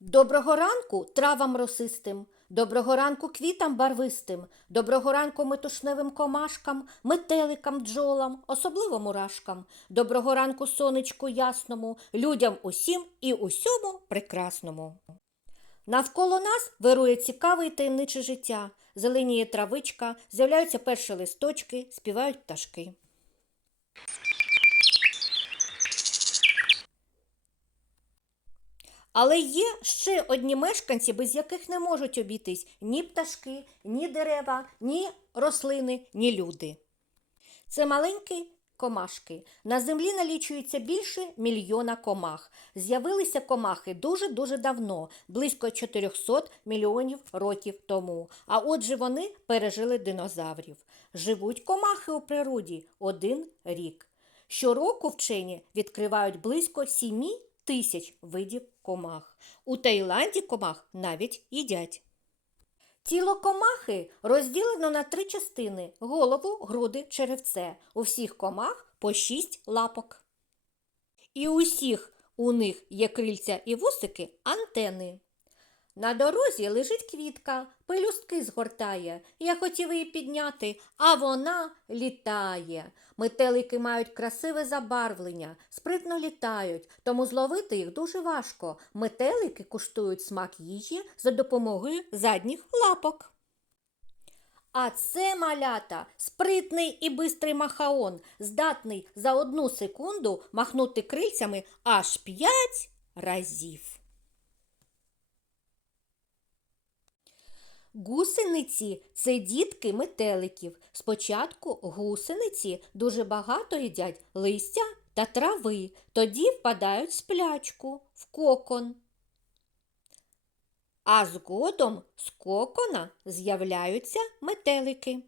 Доброго ранку травам росистим, доброго ранку квітам барвистим, доброго ранку метушневим комашкам, метеликам, бджолам, особливо мурашкам, доброго ранку сонечку ясному, людям усім і усьому прекрасному. Навколо нас вирує цікаве і таємниче життя. Зеленіє травичка, з'являються перші листочки, співають пташки. Але є ще одні мешканці, без яких не можуть обійтись ні пташки, ні дерева, ні рослини, ні люди. Це маленькі комашки. На землі налічується більше мільйона комах. З'явилися комахи дуже-дуже давно, близько 400 мільйонів років тому. А отже, вони пережили динозаврів. Живуть комахи у природі один рік. Щороку вчені відкривають близько 7 тисяч видів комах. У Таїланді комах навіть їдять. Тіло комахи розділено на три частини: голову, груди, черевце. У всіх комах по шість лапок. І усіх у них є крильця і вусики антени. На дорозі лежить квітка, пелюстки згортає. Я хотів її підняти, а вона літає. Метелики мають красиве забарвлення, спритно літають, тому зловити їх дуже важко. Метелики куштують смак їжі за допомогою задніх лапок. А це малята спритний і бистрий махаон, здатний за одну секунду махнути крильцями аж п'ять разів. Гусениці це дітки метеликів. Спочатку гусениці дуже багато їдять листя та трави, тоді впадають в сплячку, в кокон. А згодом з кокона з'являються метелики.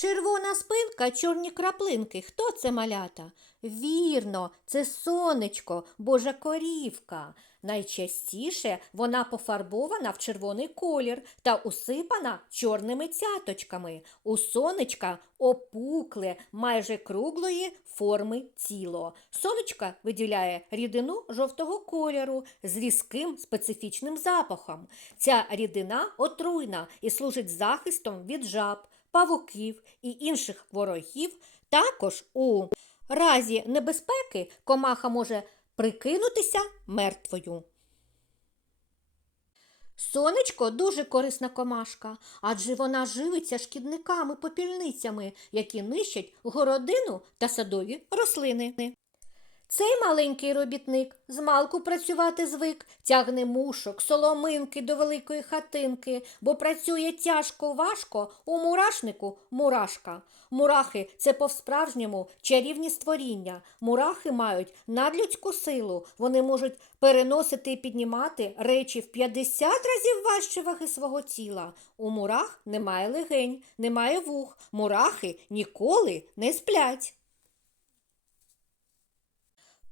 Червона спинка, чорні краплинки. Хто це малята? Вірно, це сонечко, божа корівка. Найчастіше вона пофарбована в червоний колір та усипана чорними цяточками. У сонечка опукле, майже круглої форми тіло. Сонечка виділяє рідину жовтого кольору з різким специфічним запахом. Ця рідина отруйна і служить захистом від жаб павуків і інших ворогів, також у разі небезпеки комаха може прикинутися мертвою. Сонечко дуже корисна комашка, адже вона живиться шкідниками попільницями, які нищать городину та садові рослини. Цей маленький робітник змалку працювати звик, тягне мушок, соломинки до великої хатинки, бо працює тяжко важко у мурашнику мурашка. Мурахи це по-справжньому чарівні створіння. Мурахи мають надлюдську силу. Вони можуть переносити і піднімати речі в 50 разів важче ваги свого тіла. У мурах немає легень, немає вух. Мурахи ніколи не сплять.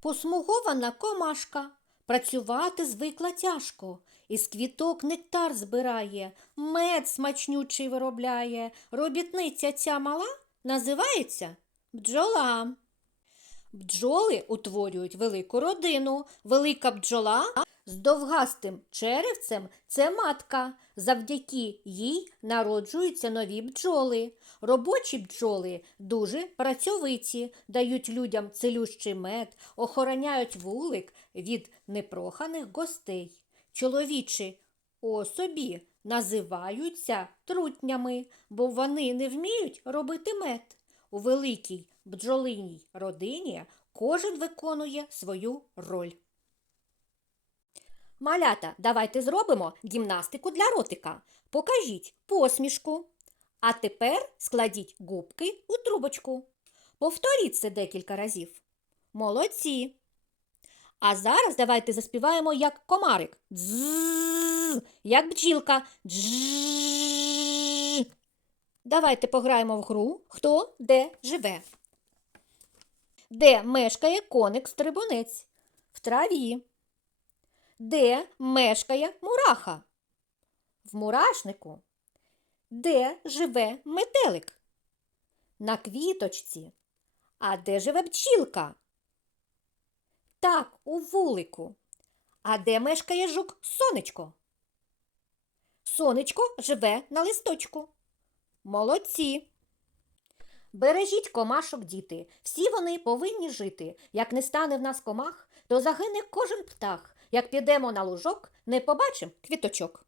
Посмугована комашка. Працювати звикла тяжко. Із квіток нектар збирає, мед смачнючий виробляє. Робітниця ця мала називається бджола. Бджоли утворюють велику родину. Велика бджола з довгастим черевцем це матка. Завдяки їй народжуються нові бджоли. Робочі бджоли дуже працьовиті, дають людям целющий мед, охороняють вулик від непроханих гостей. Чоловічі особі називаються трутнями, бо вони не вміють робити мед. У великій бджолиній родині кожен виконує свою роль. Малята, давайте зробимо гімнастику для ротика. Покажіть посмішку. А тепер складіть губки у трубочку. Повторіть це декілька разів. Молодці. А зараз давайте заспіваємо як комарик. Дзз, як бджілка. Дж. Давайте пограємо в гру, хто де живе. Де мешкає коник стрибунець? В траві. Де мешкає мураха? В мурашнику. Де живе метелик? На квіточці. А де живе бджілка? Так, у вулику. А де мешкає жук сонечко? Сонечко живе на листочку. Молодці. Бережіть комашок, діти. Всі вони повинні жити. Як не стане в нас комах, то загине кожен птах. Як підемо на лужок, не побачим квіточок.